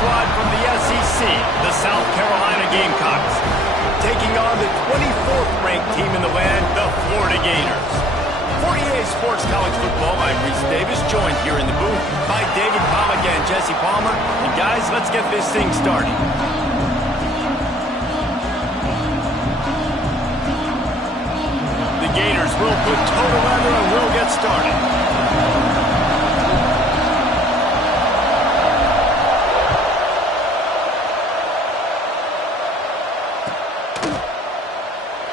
squad from the SEC, the South Carolina Gamecocks, taking on the 24th-ranked team in the land, the Florida Gators. For EA Sports College Football, I'm Reese Davis, joined here in the booth by David Pollack and Jesse Palmer. And guys, let's get this thing started. The Gators will put total leather and we'll get started.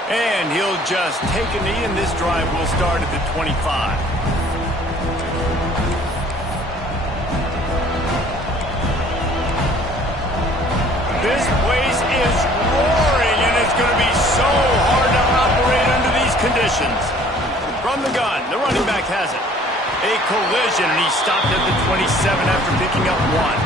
And he'll just take a knee, and this drive will start at the 25. This place is roaring, and it's going to be so hard to operate under these conditions. From the gun, the running back has it. A collision, and he stopped at the 27 after picking up one.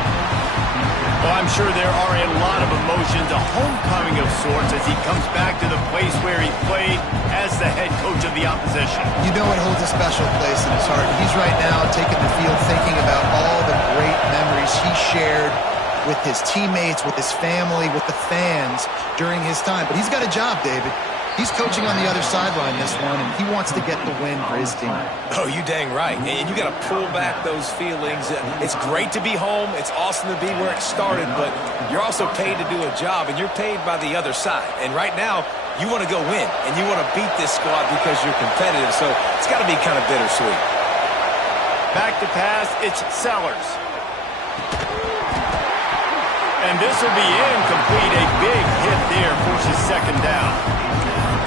Well, I'm sure there are a lot of emotions, a homecoming of sorts, as he comes back to the place where he played as the head coach of the opposition. You know it holds a special place in his heart. He's right now taking the field thinking about all the great memories he shared with his teammates, with his family, with the fans during his time. But he's got a job, David. He's coaching on the other sideline this one, and he wants to get the win for his team. Oh, you dang right. And you got to pull back those feelings. It's great to be home. It's awesome to be where it started, but you're also paid to do a job, and you're paid by the other side. And right now, you want to go win, and you want to beat this squad because you're competitive, so it's got to be kind of bittersweet. Back to pass, it's Sellers. And this will be incomplete. A big hit there forces second down.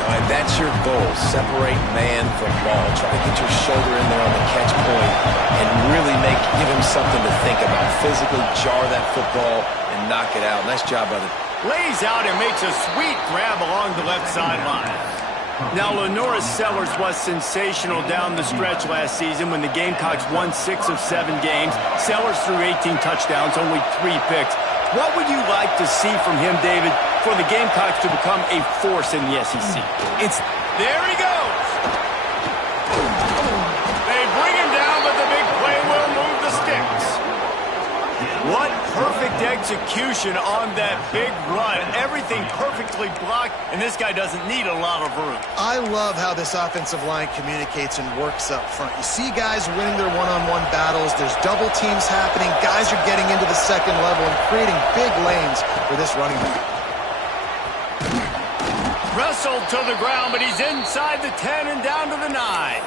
All right, that's your goal. Separate man from ball. Try to get your shoulder in there on the catch point and really give him something to think about. Physically jar that football and knock it out. Nice job by the... Lays out and makes a sweet grab along the left sideline. Now, Lenora Sellers was sensational down the stretch last season when the Gamecocks won 6 of 7 games. Sellers threw 18 touchdowns, only 3 picks. What would you like to see from him, David, for the Gamecocks to become a force in the SEC? There he goes! They bring him down, but the big play will move the sticks. What perfect execution on that big run. Everything perfectly blocked, and this guy doesn't need a lot of room. I love how this offensive line communicates and works up front. You see guys winning their one-on-one battles. There's double teams happening. Guys are getting into the second level and creating big lanes for this running back. Wrestled to the ground, but he's inside the 10 and down to the 9.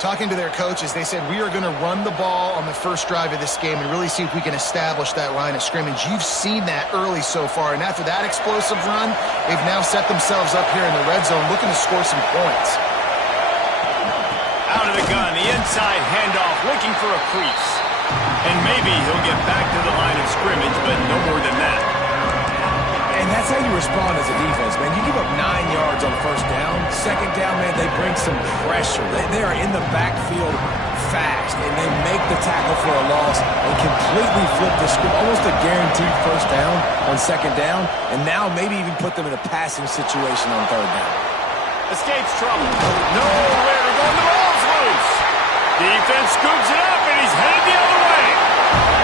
Talking to their coaches, they said, we are going to run the ball on the first drive of this game and really see if we can establish that line of scrimmage. You've seen that early so far, and after that explosive run, they've now set themselves up here in the red zone looking to score some points. Out of the gun, the inside handoff, looking for a crease. And maybe he'll get back to the line of scrimmage, but no more than that. And that's how you respond as a defense, man. You give up 9 yards on first down. Second down, man, they bring some pressure. They are in the backfield fast, and they make the tackle for a loss and completely flip the script. Almost a guaranteed first down on second down, and now maybe even put them in a passing situation on third down. Escapes trouble. Nowhere to go. The ball's loose. Defense scoops it up, and he's headed the other way.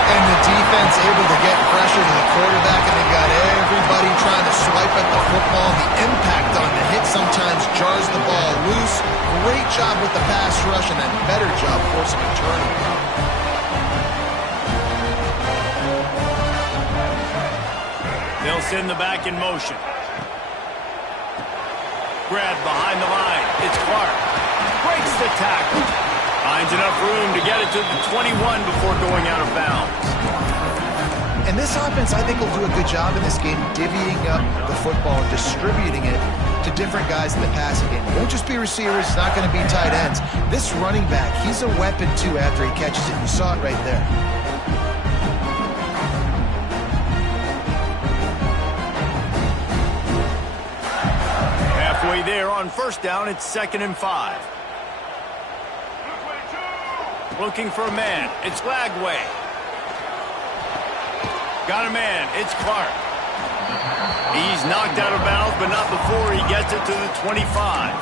And the defense able to get pressure to the quarterback, and they got everybody trying to swipe at the football. The impact on the hit sometimes jars the ball loose. Great job with the pass rush, and then better job forcing a turnover. They'll send the back in motion. Grab behind the line. It's Clark. Breaks the tackle. Finds enough room to get it to the 21 before going out of bounds. And this offense, I think, will do a good job in this game divvying up the football and distributing it to different guys in the passing game. It won't just be receivers. It's not going to be tight ends. This running back, he's a weapon, too, after he catches it. You saw it right there. Halfway there on first down, it's 2nd and 5. Looking for a man. It's Lagway. Got a man. It's Clark. He's knocked out of bounds, but not before he gets it to the 25.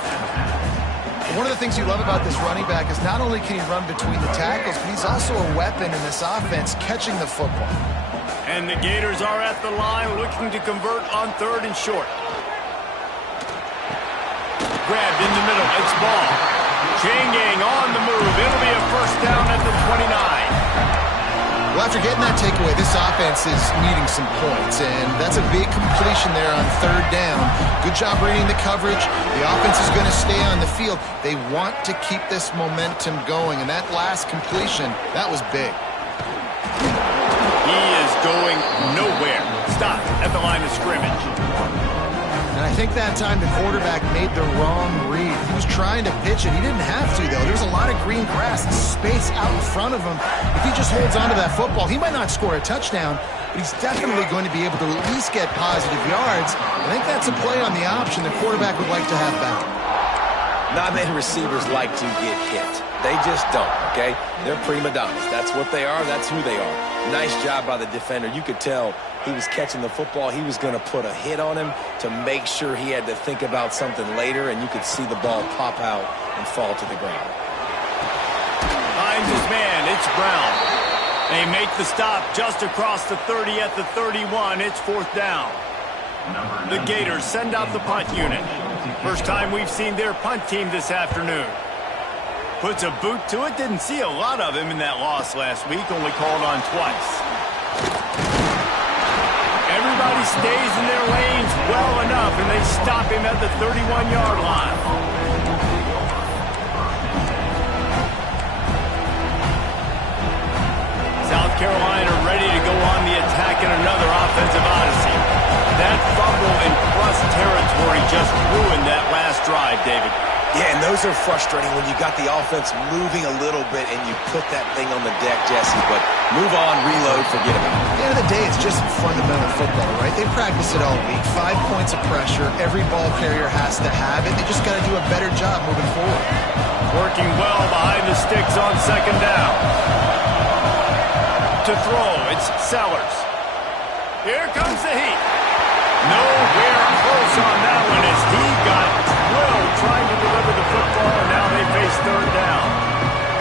One of the things you love about this running back is not only can he run between the tackles, but he's also a weapon in this offense catching the football. And the Gators are at the line looking to convert on 3rd and short. Grabbed in the middle. It's ball. Chain gang on the move. It'll be a first down at the 29. Well, after getting that takeaway, this offense is needing some points, and that's a big completion there on 3rd down. Good job reading the coverage. The offense is going to stay on the field. They want to keep this momentum going, and that last completion, that was big. He is going nowhere. Stop at the line of scrimmage. And I think that time the quarterback made the wrong read. He was trying to pitch it. He didn't have to, though. There's a lot of green grass and space out in front of him. If he just holds on to that football, he might not score a touchdown, but he's definitely going to be able to at least get positive yards. I think that's a play on the option the quarterback would like to have back. Not many receivers like to get hit. They just don't, okay? They're prima donnas. That's what they are. That's who they are. Nice job by the defender. You could tell he was catching the football. He was going to put a hit on him to make sure he had to think about something later, and you could see the ball pop out and fall to the ground. Finds his man. It's Brown. They make the stop just across the 30 at the 31. It's 4th down. The Gators send out the punt unit. First time we've seen their punt team this afternoon. Puts a boot to it. Didn't see a lot of him in that loss last week. Only called on twice. Everybody stays in their lanes well enough, and they stop him at the 31-yard line. South Carolina ready to go on the attack in another offensive odyssey. That fumble in plus territory just ruined that last drive, David. Yeah, and those are frustrating when you got the offense moving a little bit and you put that thing on the deck, Jesse. But move on, reload, forget about it. At the end of the day, it's just fundamental football, right? They practice it all week. 5 points of pressure. Every ball carrier has to have it. They just got to do a better job moving forward. Working well behind the sticks on 2nd down. To throw, it's Sellers. Here comes the heat. Nowhere close on that one as he got drilled trying to deliver the football, and now they face 3rd down.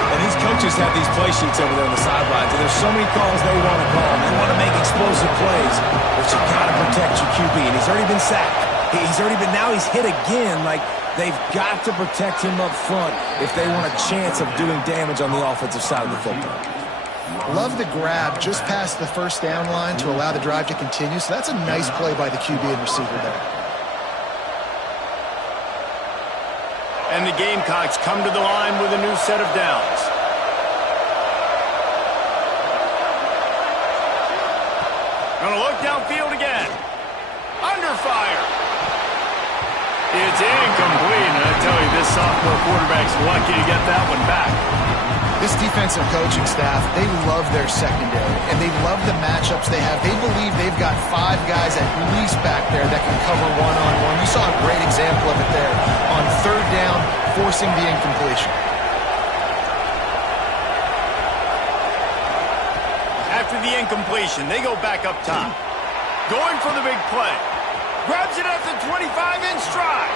And these coaches have these play sheets over there on the sidelines, and there's so many calls they want to call. They want to make explosive plays, but you got to protect your QB, and he's already been sacked. Now he's hit again. Like, they've got to protect him up front if they want a chance of doing damage on the offensive side of the football. Love the grab just past the 1st down line to allow the drive to continue. So that's a nice play by the QB and receiver there. And the Gamecocks come to the line with a new set of downs. Gonna look downfield again. Under fire. It's incomplete, and I tell you, this sophomore quarterback's lucky to get that one back. This defensive coaching staff, they love their secondary, and they love the matchups they have. They believe they've got 5 guys at least back there that can cover one-on-one. You saw a great example of it there on 3rd down, forcing the incompletion. After the incompletion, they go back up top. Going for the big play. Grabs it at the 25 in stride.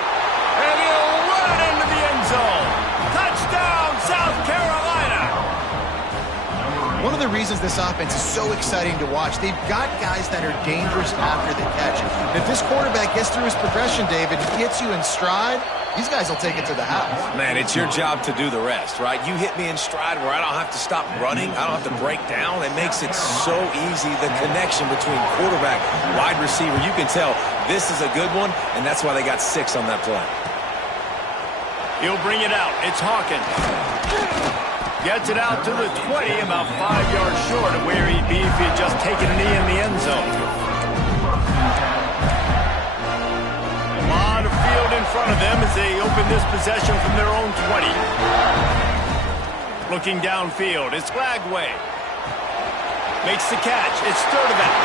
And he'll run it into the end zone. Touchdown, South Carolina. One of the reasons this offense is so exciting to watch, they've got guys that are dangerous after the catch. And if this quarterback gets through his progression, David, he gets you in stride, these guys will take it to the house. Man, it's your job to do the rest, right? You hit me in stride where I don't have to stop running. I don't have to break down. It makes it so easy, the connection between quarterback, wide receiver. You can tell this is a good one, and that's why they got 6 on that play. He'll bring it out. It's Hawkins. Gets it out to the 20, about 5 yards short of where he'd be if he had just taken a knee in the end zone. A lot of field in front of them as they open this possession from their own 20. Looking downfield, it's Lagway. Makes the catch. It's Sturdivant.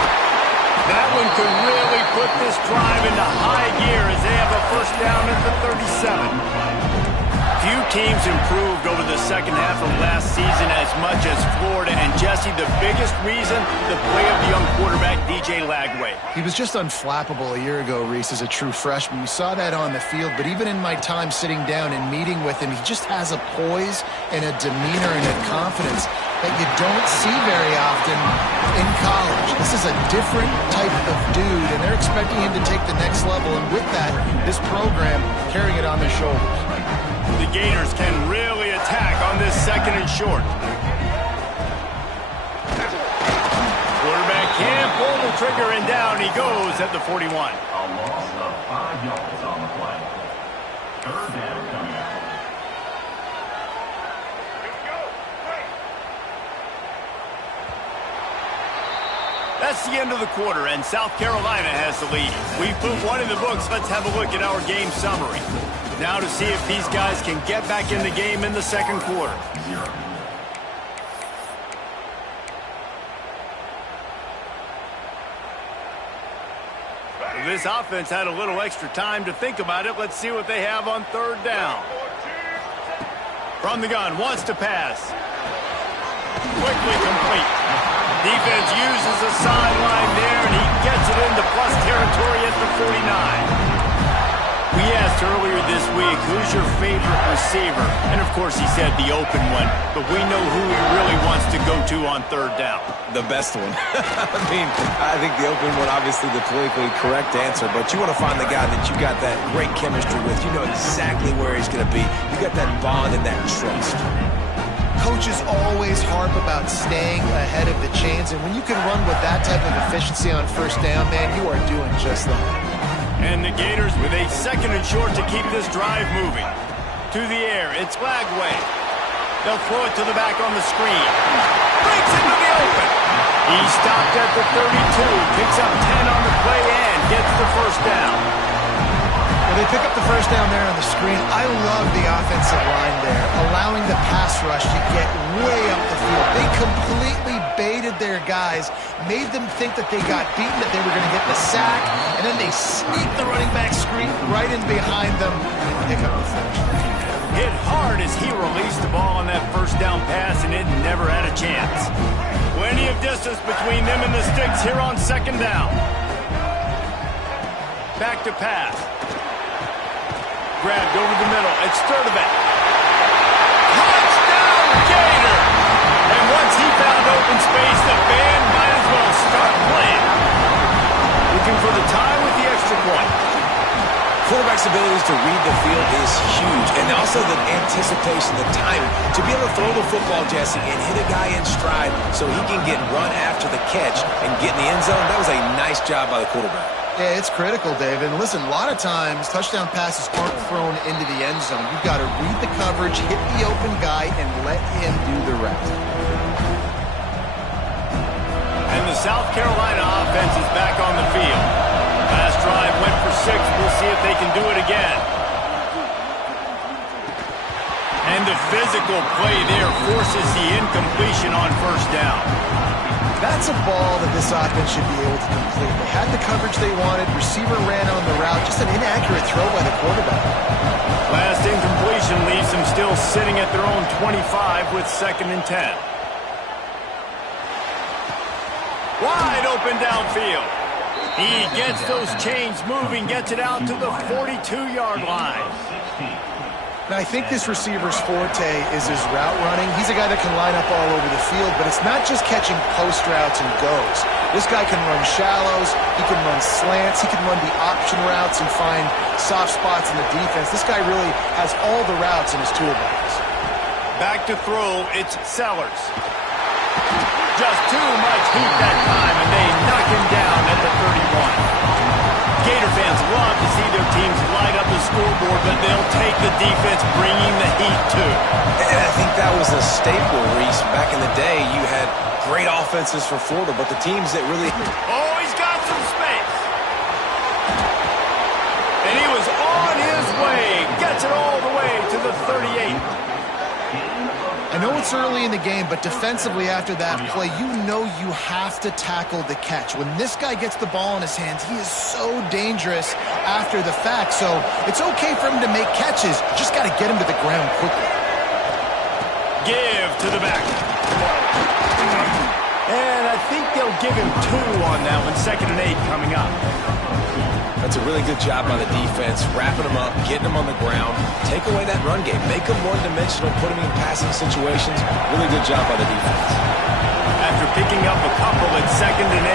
That one could really put this drive into high gear as they have a first down at the 37. Few teams improved over the second half of last season as much as Florida. And, Jesse, the biggest reason, the play of the young quarterback, DJ Lagway. He was just unflappable a year ago, Reese, as a true freshman. You saw that on the field, but even in my time sitting down and meeting with him, he just has a poise and a demeanor and a confidence that you don't see very often in college. This is a different type of dude, and they're expecting him to take the next level, and with that, this program carrying it on their shoulders. The Gators can really attack on this second and short. Quarterback can't pull the trigger, and down he goes at the 41. A loss of 5 yards on the play. Third down coming up. That's the end of the quarter, and South Carolina has the lead. We've put one in the books. Let's have a look at our game summary. Now to see if these guys can get back in the game in the second quarter. This offense had a little extra time to think about it. Let's see what they have on third down. From the gun, wants to pass. Quickly complete. Defense uses a sideline there, and he gets it into plus territory at the 49. We asked earlier this week, who's your favorite receiver? And, of course, he said the open one. But we know who he really wants to go to on third down. The best one. I think the open one, obviously the politically correct answer, but you want to find the guy that you got that great chemistry with. You know exactly where he's going to be. You got that bond and that trust. Coaches always harp about staying ahead of the chains, and when you can run with that type of efficiency on first down, man, you are doing just that. And the Gators with a second and short to keep this drive moving. To the air, it's Lagway. They'll throw it to the back on the screen. Breaks into the open. He stopped at the 32, picks up 10 on the play and gets the first down. Well, they pick up the first down there on the screen. I love the offensive line there, allowing the pass rush to get way up the field. They completely baited their guys, made them think that they got beaten, that they were going to get the sack, and then they sneak the running back screen right in behind them and pick up the first. Hit hard as he released the ball on that first down pass, and it never had a chance. Plenty of distance between them and the sticks here on second down. Back to pass. Grabbed over the middle. It's Sturdivant. Touchdown, Gator! And once he found open space, the band might as well start playing. Looking for the tie with the extra point. Quarterback's abilities to read the field is huge, and also the anticipation, the time to be able to throw the football, Jesse, and hit a guy in stride so he can get run after the catch and get in the end zone. That was a nice job by the quarterback. Yeah, it's critical, David. And listen, a lot of times touchdown passes aren't thrown into the end zone. You've got to read the coverage, hit the open guy, and let him do the rest. And the South Carolina offense is back on the field. Last drive went for 6. We'll see if they can do it again. And the physical play there forces the incompletion on first down. That's a ball that this offense should be able to complete. They had the coverage they wanted. Receiver ran on the route. Just an inaccurate throw by the quarterback. Last incompletion leaves them still sitting at their own 25 with second and 10. Wide open downfield. He gets those chains moving, gets it out to the 42-yard line. Now, I think this receiver's forte is his route running. He's a guy that can line up all over the field, but it's not just catching post routes and goes. This guy can run shallows, he can run slants, he can run the option routes and find soft spots in the defense. This guy really has all the routes in his toolbox. Back to throw, it's Sellers. Just too much heat that time, and they knock him down at the 31. Gator fans love to see their teams light up the scoreboard, but they'll take the defense bringing the heat too. And I think that was a staple, Reese. Back in the day, you had great offenses for Florida, but the teams that really... Oh, he's got some space. And he was on his way. Gets it all the way to the 38. I know it's early in the game, but defensively after that play, you know you have to tackle the catch. When this guy gets the ball in his hands, he is so dangerous after the fact. So it's okay for him to make catches. You just got to get him to the ground quickly. Give to the back. And I think they'll give him 2 on that one. 2nd and 8 coming up. That's a really good job by the defense, wrapping them up, getting them on the ground, take away that run game, make them one-dimensional, put them in passing situations. Really good job by the defense. After picking up a couple at 2nd and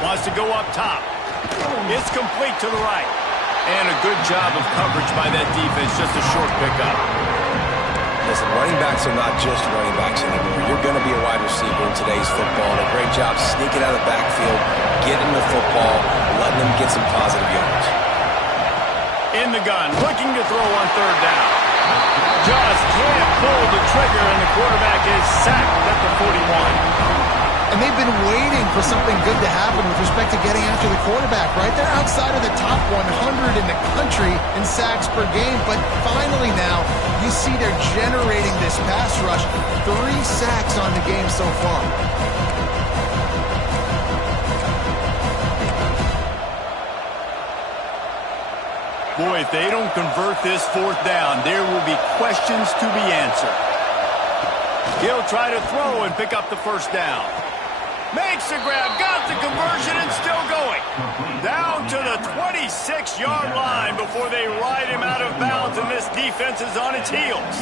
8. Wants to go up top. It's complete to the right. And a good job of coverage by that defense, just a short pickup. Listen, running backs are not just running backs anymore. You're going to be a wide receiver in today's football. And a great job sneaking out of the backfield, getting the football, letting them get some positive yards. In the gun, looking to throw on 3rd down. Just can't pull the trigger, and the quarterback is sacked at the 41. And they've been waiting for something good to happen with respect to getting after the quarterback, right? They're outside of the top 100 in the country in sacks per game, but finally now you see they're generating this pass rush. 3 sacks on the game so far. Boy, if they don't convert this 4th down, there will be questions to be answered. He'll try to throw and pick up the 1st down. Makes the grab, got the conversion, and still going. Down to the 26-yard line before they ride him out of bounds, and this defense is on its heels.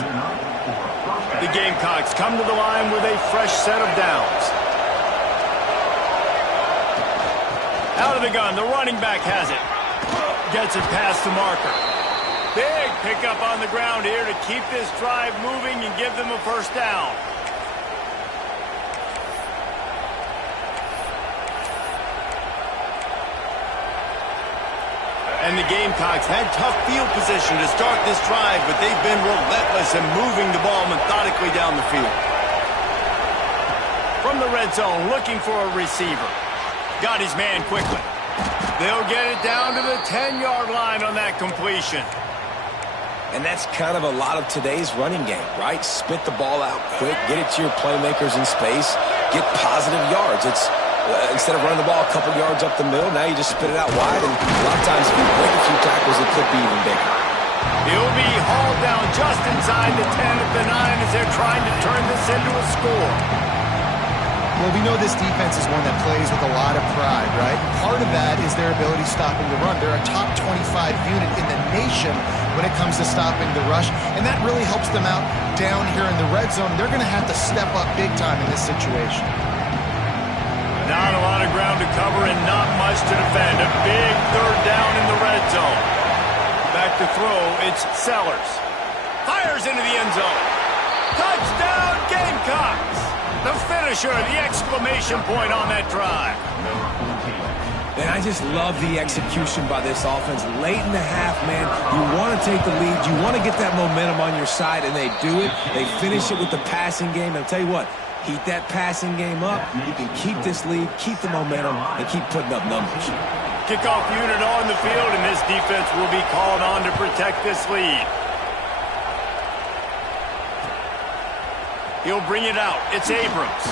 The Gamecocks come to the line with a fresh set of downs. Out of the gun, the running back has it. Gets it past the marker. Big pickup on the ground here to keep this drive moving and give them a 1st down. And the Gamecocks had tough field position to start this drive, but they've been relentless in moving the ball methodically down the field. From the red zone, looking for a receiver. Got his man quickly. They'll get it down to the 10-yard line on that completion. And that's kind of a lot of today's running game, right? Spit the ball out quick, get it to your playmakers in space, get positive yards. It's instead of running the ball a couple yards up the middle, now you just spit it out wide, and a lot of times if you break a few tackles, it could be even bigger. He'll be hauled down just inside the 10 at the 9 as they're trying to turn this into a score. Well, we know this defense is one that plays with a lot of pride, right? Part of that is their ability stopping the run. They're a top 25 unit in the nation when it comes to stopping the rush, and that really helps them out down here in the red zone. They're going to have to step up big time in this situation. Not a lot of ground to cover and not much to defend. A big 3rd down in the red zone. Back to throw, it's Sellers. Fires into the end zone. Touchdown, Gamecocks! The finisher, the exclamation point on that drive. And I just love the execution by this offense. Late in the half, man, you want to take the lead. You want to get that momentum on your side, and they do it. They finish it with the passing game. And I'll tell you what, heat that passing game up. You can keep this lead, keep the momentum, and keep putting up numbers. Kickoff unit on the field, and this defense will be called on to protect this lead. He'll bring it out. It's Abrams.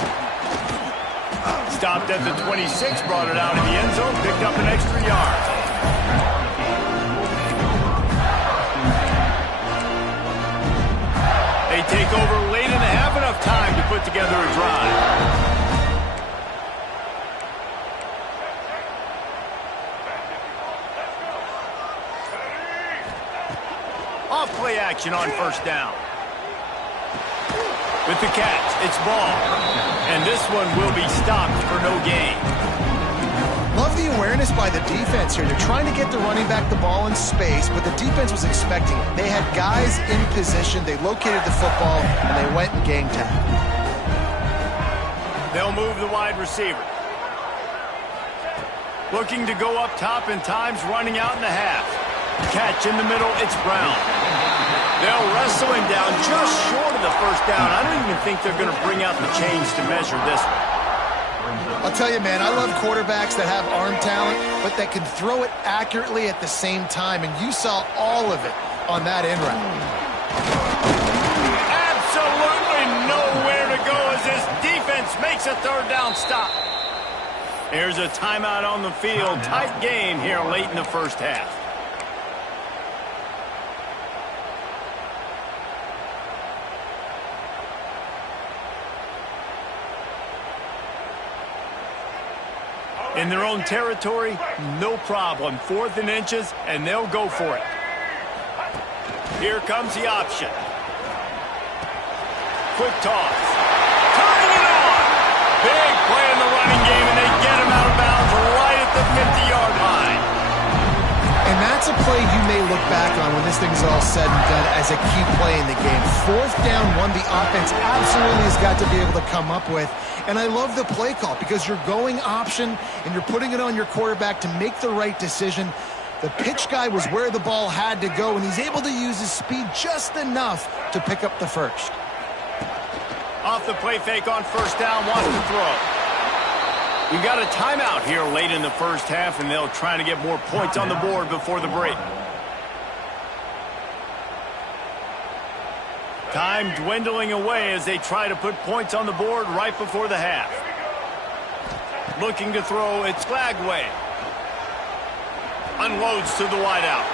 Stopped at the 26, brought it out in the end zone, picked up an extra yard. They take over late in the half, enough time to put together a drive. Off play action on 1st down. With the catch, it's ball. And this one will be stopped for no gain. Love the awareness by the defense here. They're trying to get the running back the ball in space, but the defense was expecting it. They had guys in position. They located the football, and they went and game tackle. They'll move the wide receiver. Looking to go up top, and time's running out in the half. Catch in the middle, it's Brown. They'll wrestle him down just short of the 1st down. I don't even think they're going to bring out the chains to measure this one. I'll tell you, man, I love quarterbacks that have arm talent, but that can throw it accurately at the same time, and you saw all of it on that end route. Absolutely nowhere to go as this defense makes a 3rd down stop. Here's a timeout on the field. Tight game here late in the 1st half. In their own territory, no problem. 4th and inches, and they'll go for it. Here comes the option. Quick toss. Turning it on. Big play in the running game, and they get him out of bounds right at the 50-yard line. And that's a play you may look back on when this thing's all said and done as a key play in the game. 4th down, one the offense absolutely has got to be able to come up with. And I love the play call because you're going option and you're putting it on your quarterback to make the right decision. The pitch guy was where the ball had to go, and he's able to use his speed just enough to pick up the first. Off the play fake on 1st down, wants to throw. We got a timeout here late in the first half, and they'll try to get more points on the board before the break. Time dwindling away as they try to put points on the board right before the half. Looking to throw, it's Glagway. Unloads to the wideout.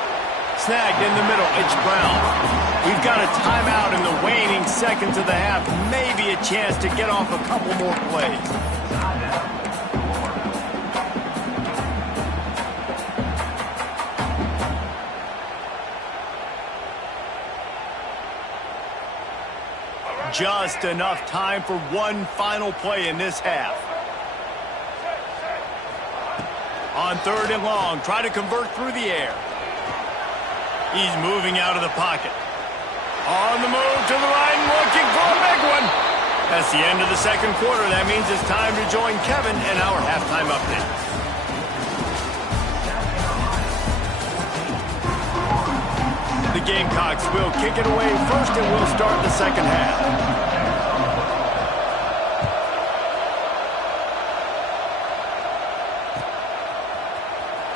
Snagged in the middle, it's Brown. We've got a timeout in the waning seconds of the half. Maybe a chance to get off a couple more plays. Just enough time for one final play in this half. On 3rd and long, try to convert through the air. He's moving out of the pocket. On the move to the right, looking for a big one. That's the end of the second quarter. That means it's time to join Kevin in our halftime update. The Gamecocks will kick it away first, and we'll start the second half.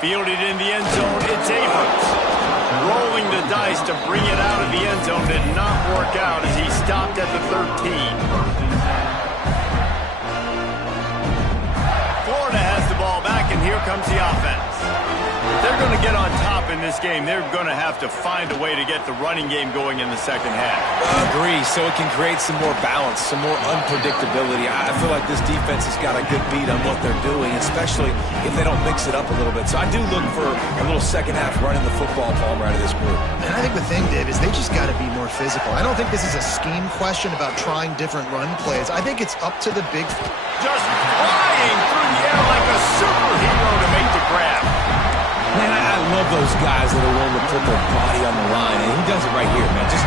Fielded in the end zone, it's Abrams. Rolling the dice to bring it out of the end zone did not work out as he stopped at the 13. Florida has the ball back, and here comes the offense. If they're going to get on top in this game, they're going to have to find a way to get the running game going in the second half. Agree, so it can create some more balance, some more unpredictability. I feel like this defense has got a good beat on what they're doing, especially if they don't mix it up a little bit. So I do look for a little second half running the football Palmer out of this group. And I think the thing, Dave, is they just got to be more physical. I don't think this is a scheme question about trying different run plays. I think it's up to the big... Just flying through the air like a superhero to make the grab. Man, I love those guys that are willing to put their body on the line, and he does it right here, man. Just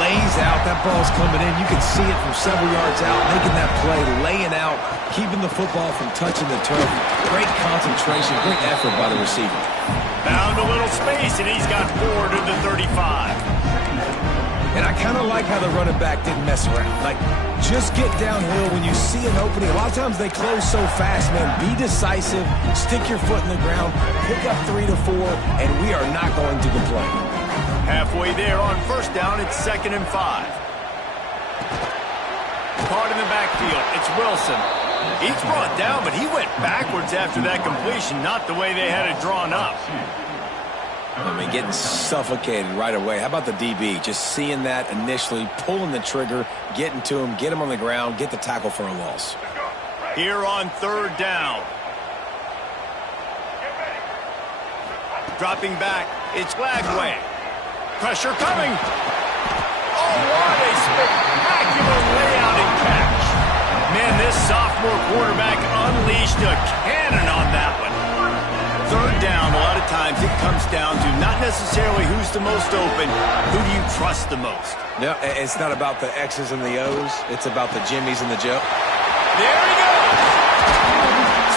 lays out. That ball's coming in. You can see it from several yards out, making that play, laying out, keeping the football from touching the turf. Great concentration, great effort by the receiver. Found a little space, and he's got 4 to the 35. And I kind of like how the running back didn't mess around. Like, just get downhill when you see an opening. A lot of times they close so fast, man. Be decisive, stick your foot in the ground, pick up 3 to 4, and we are not going to complain. Halfway there on 1st down, it's 2nd and 5. Caught in the backfield, it's Wilson. He's brought down, but he went backwards after that completion, not the way they had it drawn up. I mean, getting suffocated right away. How about the DB? Just seeing that initially, pulling the trigger, getting to him, get him on the ground, get the tackle for a loss. Here on 3rd down. Dropping back, it's Glagway. Pressure coming. Oh, what a spectacular layout and catch. Man, this sophomore quarterback unleashed a cannon on that one. 3rd down, a lot of times it comes down to not necessarily who's the most open, who do you trust the most? Yeah, it's not about the X's and the O's. It's about the Jimmies and the Joe. There he goes.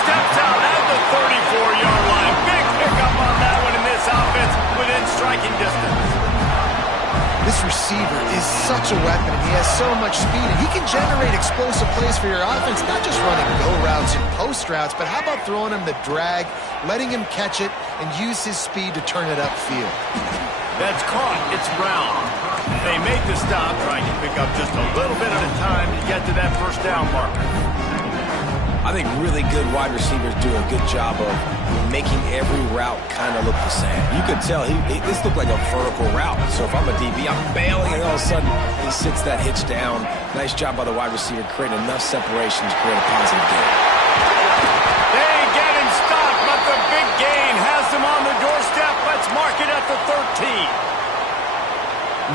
Steps out at the 34-yard line. Big pickup on that one in this offense within striking distance. This receiver is such a weapon. He has so much speed, and he can generate explosive plays for your offense, not just running go routes and post routes, but how about throwing him the drag, letting him catch it, and use his speed to turn it upfield. That's caught. It's Brown. They make the stop, trying to pick up just a little bit at a time to get to that 1st down marker. I think really good wide receivers do a good job of making every route kind of look the same. You could tell this looked like a vertical route. So if I'm a DB, I'm bailing, and all of a sudden he sits that hitch down. Nice job by the wide receiver creating enough separation to create a positive game. They get him big gain has them on the doorstep. Let's mark it at the 13.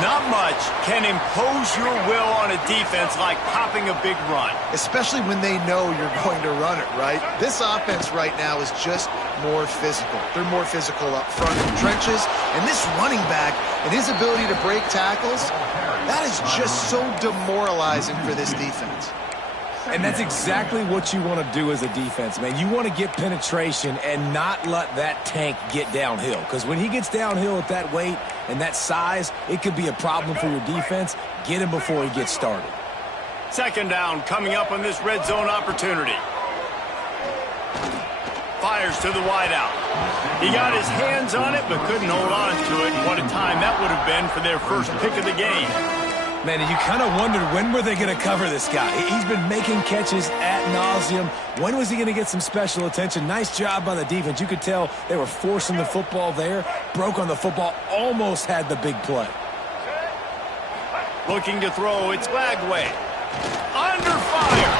Not much can impose your will on a defense like popping a big run. Especially when they know you're going to run it, right? This offense right now is just more physical. They're more physical up front in the trenches. And this running back and his ability to break tackles, that is just so demoralizing for this defense. And that's exactly what you want to do as a defense, man. You want to get penetration and not let that tank get downhill. Because when he gets downhill at that weight and that size, it could be a problem for your defense. Get him before he gets started. Second down coming up on this red zone opportunity. Fires to the wideout. He got his hands on it but couldn't hold on to it. What a time that would have been for their first pick of the game. Man, you kind of wondered when were they going to cover this guy. He's been making catches ad nauseum. When was he going to get some special attention? Nice job by the defense. You could tell they were forcing the football there. Broke on the football, almost had the big play. Looking to throw, it's Lagway. Under fire.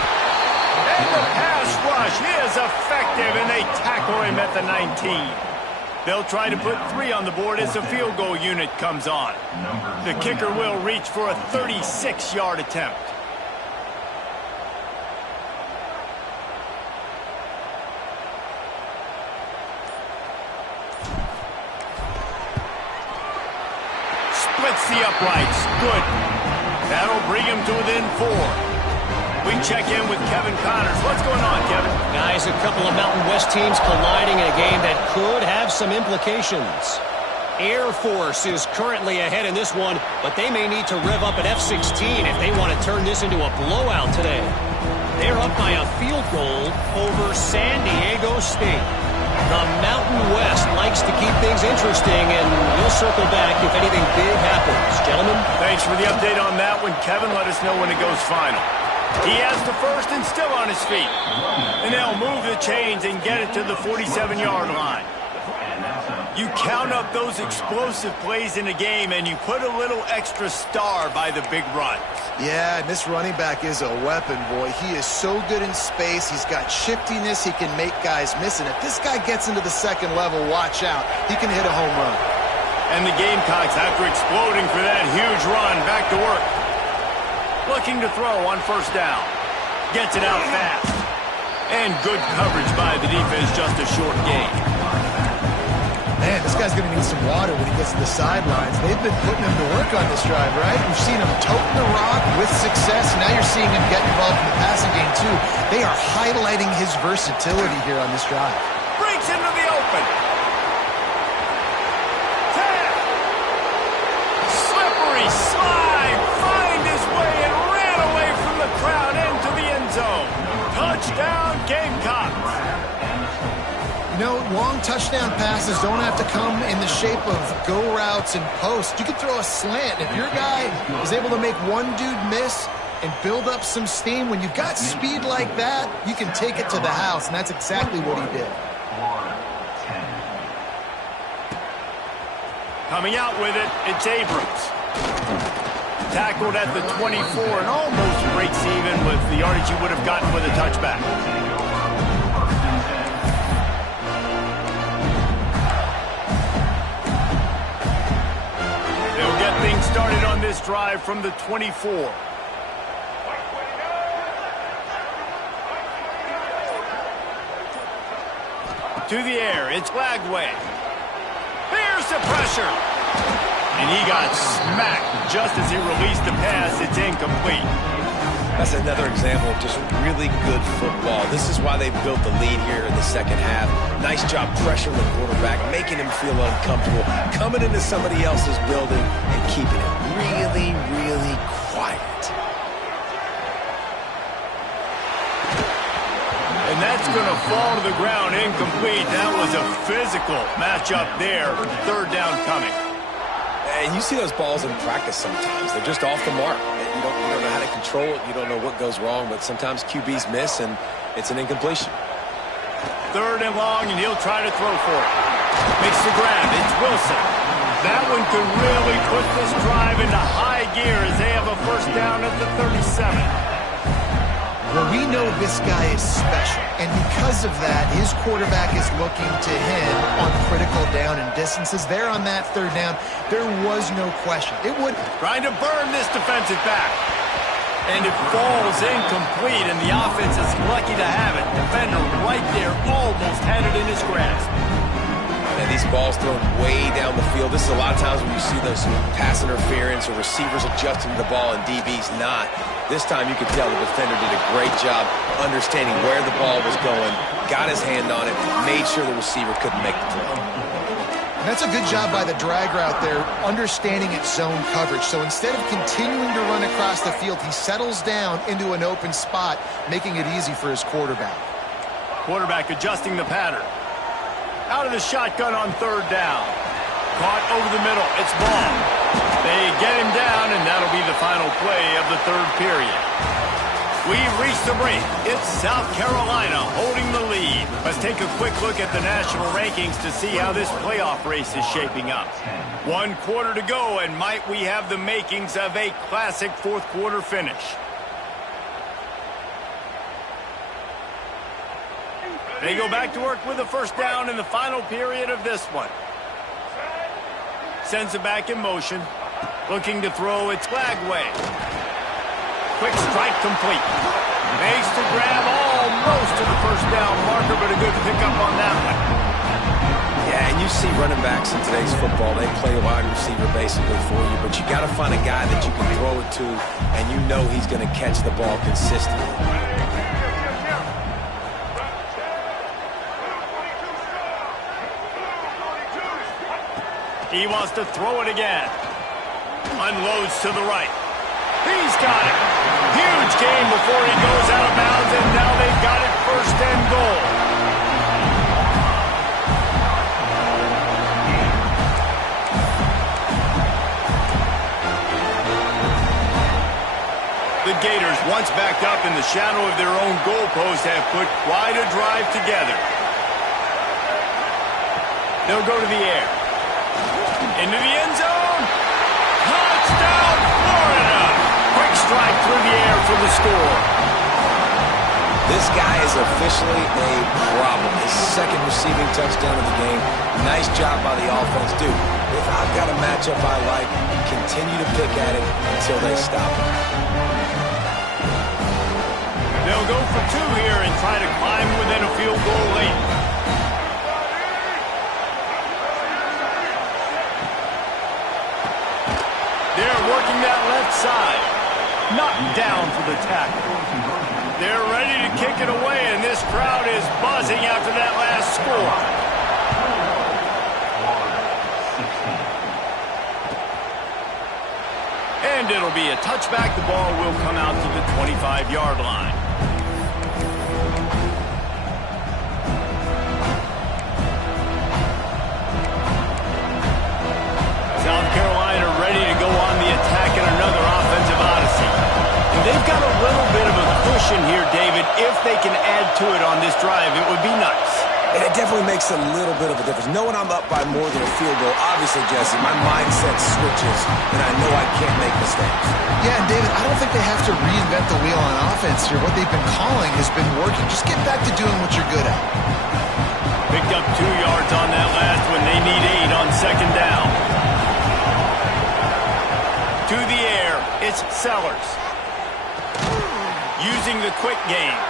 And the pass rush is effective, and they tackle him at the 19. They'll try to put 3 on the board as the field goal unit comes on. The kicker will reach for a 36-yard attempt. Splits the uprights. Good. That'll bring him to within 4. We check in with Kevin Connors. What's going on, Kevin? Guys, a couple of Mountain West teams colliding in a game that could have some implications. Air Force is currently ahead in this one, but they may need to rev up at F-16 if they want to turn this into a blowout today. They're up by a field goal over San Diego State. The Mountain West likes to keep things interesting, and we'll circle back if anything big happens. Gentlemen? Thanks for the update on that one, Kevin. Let us know when it goes final. He has the first and still on his feet. And they'll move the chains and get it to the 47-yard line. You count up those explosive plays in a game, and you put a little extra star by the big runs. Yeah, and this running back is a weapon, boy. He is so good in space. He's got shiftiness. He can make guys miss. And if this guy gets into the second level, watch out. He can hit a home run. And the Gamecocks, after exploding for that huge run, back to work. Looking to throw on first down. Gets it out fast. And good coverage by the defense, just a short gain. Man, this guy's going to need some water when he gets to the sidelines. They've been putting him to work on this drive, right? We've seen him toting the rock with success. Now you're seeing him get involved in the passing game, too. They are highlighting his versatility here on this drive. Breaks into the open. 10. Slippery slide. Find his way and ran away from the crowd into the end zone. Touchdown, Gamecocks. You know, long touchdown passes don't have to come in the shape of go routes and posts. You can throw a slant. If your guy is able to make one dude miss and build up some steam, when you've got speed like that, you can take it to the house, and that's exactly what he did. Coming out with it, it's Abrams. Tackled at the 24 and almost breaks even with the yardage you would have gotten with a touchback. They'll get things started on this drive from the 24. To the air, it's Lagway. Here's the pressure. And he got smacked just as he released the pass. It's incomplete. That's another example of just really good football. This is why they built the lead here in the second half. Nice job pressuring the quarterback, making him feel uncomfortable, coming into somebody else's building and keeping it really, really quiet. And that's going to fall to the ground incomplete. That was a physical matchup there. Third down coming. And you see those balls in practice sometimes. They're just off the mark. You don't know how to control it. You don't know what goes wrong, but sometimes QBs miss, and it's an incompletion. Third and long, and he'll try to throw for it. Makes the grab. It's Wilson. That one could really put this drive into high gear as they have a first down at the 37. When We know this guy is special, and because of that, his quarterback is looking to him on critical down and distances. There on that third down, there was no question. It would... Trying to burn this defensive back. And it falls incomplete, and the offense is lucky to have it. Defender right there almost had it in his grasp. And these balls thrown way down the field. This is a lot of times when you see those pass interference or receivers adjusting to the ball and DBs not. This time you could tell the defender did a great job understanding where the ball was going, got his hand on it, made sure the receiver couldn't make the throw. And that's a good job by the drag route there, understanding its zone coverage. So instead of continuing to run across the field, he settles down into an open spot, making it easy for his quarterback. Quarterback adjusting the pattern. Out of the shotgun on third down. Caught over the middle. It's ball. They get him down, and that'll be the final play of the third period. We've reached the break. It's South Carolina holding the lead. Let's take a quick look at the national rankings to see how this playoff race is shaping up. 1 quarter to go, and might we have the makings of a classic fourth quarter finish. They go back to work with a first down in the final period of this one. Sends it back in motion. Looking to throw its flag way. Quick strike complete. Makes the grab almost to the first down marker, but a good pickup on that one. Yeah, and you see running backs in today's football, they play a wide receiver basically for you, but you got to find a guy that you can throw it to, and you know he's going to catch the ball consistently. He wants to throw it again. Unloads to the right. He's got it. Huge gain before he goes out of bounds, and now they've got it first and goal. The Gators, once backed up in the shadow of their own goalpost, have put quite a drive together. They'll go to the air. Into the end zone. Touchdown, Florida. Quick strike through the air for the score. This guy is officially a problem. His second receiving touchdown of the game. Nice job by the offense. Dude, if I've got a matchup I like, continue to pick at it until they stop it. They'll go for 2 here and try to climb within a field goal late. They're working that left side. Knocked down for the tackle. They're ready to kick it away, and this crowd is buzzing after that last score. And it'll be a touchback. The ball will come out to the 25-yard line. South Carolina ready to go on the attack in another offensive odyssey. And they've got a little bit of a cushion here, David. If they can add to it on this drive, it would be nice. And it definitely makes a little bit of a difference. Knowing I'm up by more than a field goal, obviously, Jesse, my mindset switches, and I know I can't make mistakes. Yeah, and David, I don't think they have to reinvent the wheel on offense here. What they've been calling has been working. Just get back to doing what you're good at. Picked up 2 yards on that last one. They need 8 on second down. To the air, it's Sellers. Using the quick game.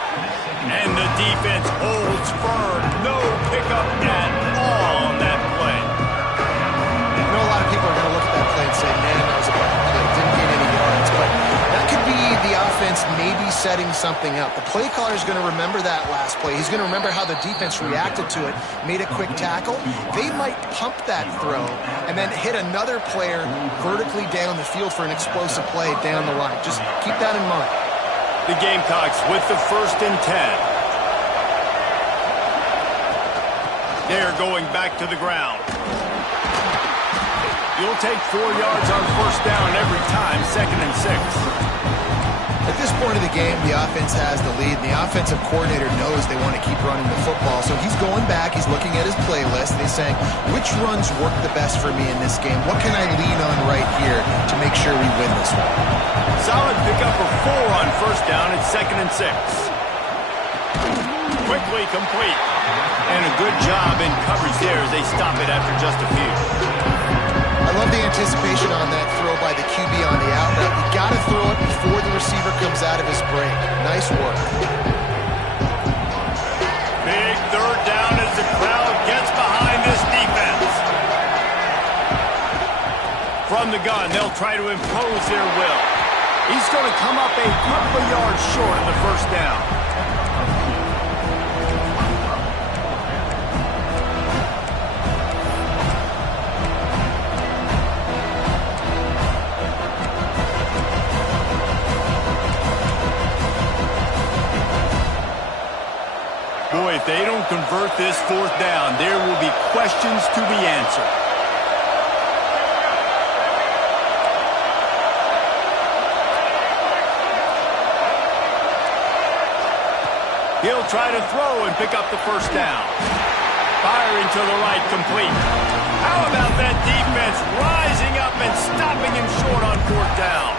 And the defense holds firm. No pickup at all on that play. I know a lot of people are going to look at that play and say, man, that was a bad play. Didn't get any yards. But that could be the offense maybe setting something up. The play caller is going to remember that last play. He's going to remember how the defense reacted to it, made a quick tackle. They might pump that throw and then hit another player vertically down the field for an explosive play down the line. Just keep that in mind. The Gamecocks with the 1st and 10. They're going back to the ground. You'll take 4 yards on first down every time, 2nd and 6. At this point of the game, the offense has the lead, and the offensive coordinator knows they want to keep running the football. So he's going back, he's looking at his playlist, and he's saying, which runs work the best for me in this game? What can I lean on right here to make sure we win this one? Solid pickup of 4 on first down. It's 2nd and 6. Quickly complete. And a good job in coverage there as they stop it after just a few. I love the anticipation on that throw by the QB on the out route. You got to throw it before the receiver comes out of his break. Nice work. Big third down as the crowd gets behind this defense. From the gun, they'll try to impose their will. He's going to come up a couple of yards short of the first down. Boy, if they don't convert this fourth down, there will be questions to be answered. He'll try to throw and pick up the first down. Firing to the right, complete. How about that defense rising up and stopping him short on fourth down?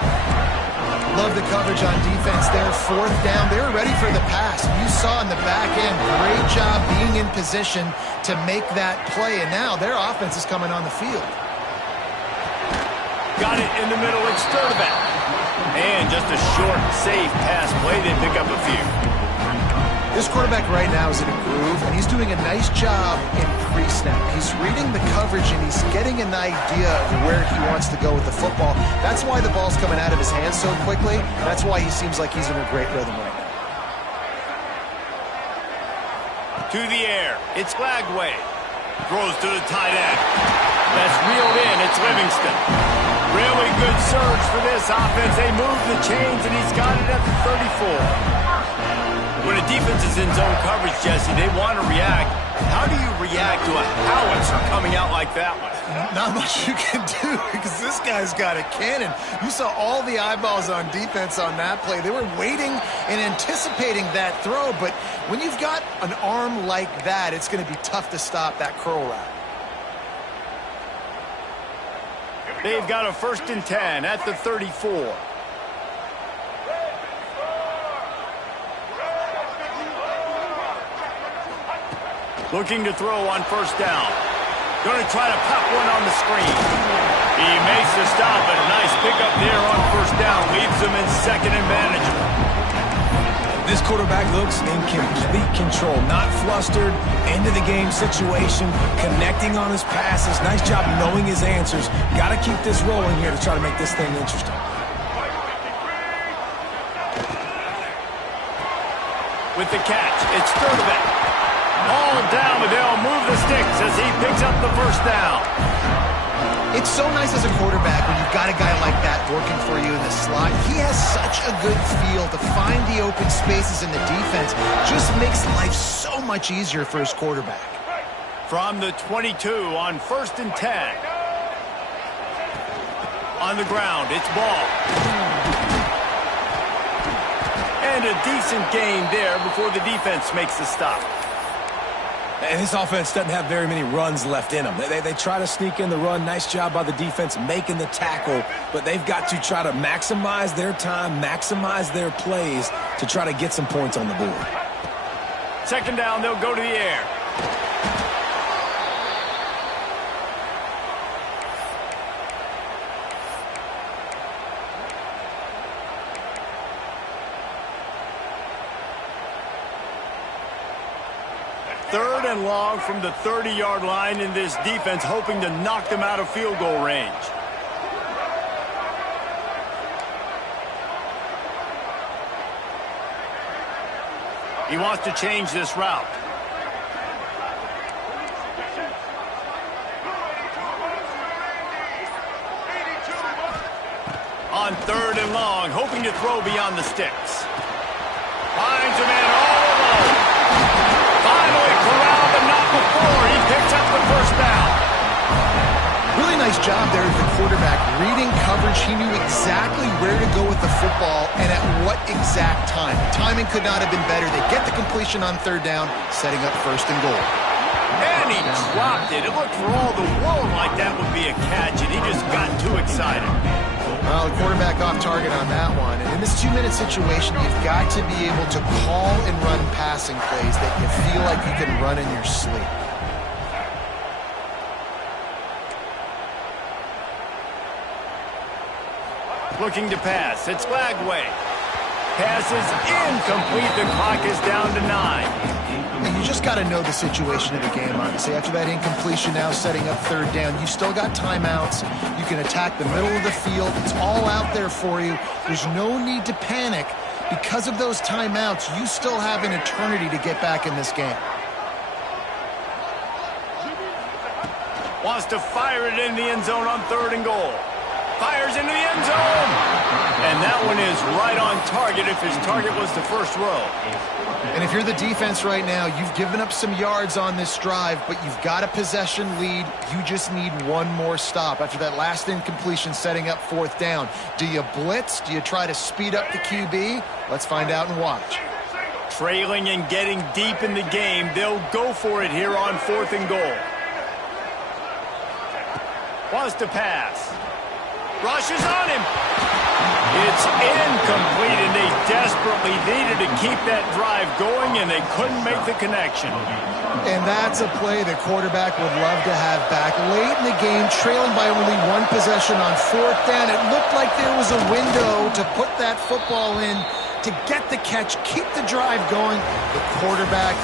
Love the coverage on defense there. Fourth down, they were ready for the pass. You saw in the back end, great job being in position to make that play, and now their offense is coming on the field. Got it in the middle, it's Sturdivant. And just a short, safe pass play, they pick up a few. This quarterback right now is in a groove, and he's doing a nice job in pre-snap. He's reading the coverage, and he's getting an idea of where he wants to go with the football. That's why the ball's coming out of his hands so quickly. That's why he seems like he's in a great rhythm right now. To the air, it's Flagway. Throws to the tight end. That's reeled in, it's Livingston. Really good surge for this offense. They move the chains, and he's got it at the 34. When a defense is in zone coverage, Jesse, they want to react. How do you react to a howitzer coming out like that one? Not much you can do because this guy's got a cannon. You saw all the eyeballs on defense on that play. They were waiting and anticipating that throw, but when you've got an arm like that, it's going to be tough to stop that curl route. They've got a 1st and 10 at the 34. Looking to throw on first down. Going to try to pop one on the screen. He makes the stop, but a nice pickup there on first down. Leaves him in second and manageable. This quarterback looks in complete control. Not flustered, into the game situation, connecting on his passes. Nice job knowing his answers. Got to keep this rolling here to try to make this thing interesting. With the catch, it's Sturdivant. All down, but they'll move the sticks as he picks up the first down. It's so nice as a quarterback when you've got a guy like that working for you in the slot. He has such a good feel to find the open spaces in the defense. Just makes life so much easier for his quarterback. From the 22 on 1st and 10. On the ground, it's ball. And a decent gain there before the defense makes the stop. And this offense doesn't have very many runs left in them. They try to sneak in the run. Nice job by the defense making the tackle. But they've got to try to maximize their time, maximize their plays to try to get some points on the board. 2nd down, they'll go to the air. Third and long from the 30-yard line, in this defense hoping to knock them out of field goal range. He wants to change this route. On 3rd and long, hoping to throw beyond the sticks. Finds a man all alone. Finally corralled, but not before. He picks up the first down. Really nice job there as the quarterback. Reading coverage, he knew exactly where to go with the football and at what exact time. Timing could not have been better. They get the completion on 3rd down, setting up 1st and goal. And he dropped it. It looked for all the world like that would be a catch, and he just got too excited. Well, the quarterback off target on that one. And in this 2-minute situation, you've got to be able to call and run passing plays that you feel like you can run in your sleep. Looking to pass. It's Lagway. Pass is incomplete. The clock is down to 9. And you just got to know the situation of the game, honestly. After that incompletion, now setting up 3rd down, you still got timeouts. You can attack the middle of the field. It's all out there for you. There's no need to panic. Because of those timeouts, you still have an eternity to get back in this game. Wants to fire it in the end zone on 3rd and goal. Fires into the end zone. And that one is right on target if his target was the first row. And if you're the defense right now, you've given up some yards on this drive, but you've got a possession lead. You just need one more stop. After that last incompletion setting up 4th down, do you blitz? Do you try to speed up the QB? Let's find out and watch. Trailing and getting deep in the game, they'll go for it here on 4th and goal. Wants to pass. Rushes on him. It's incomplete, and they desperately needed to keep that drive going, and they couldn't make the connection. And that's a play the quarterback would love to have back. Late in the game, trailing by only 1 possession on 4th down, it looked like there was a window to put that football in, to get the catch, keep the drive going. The quarterback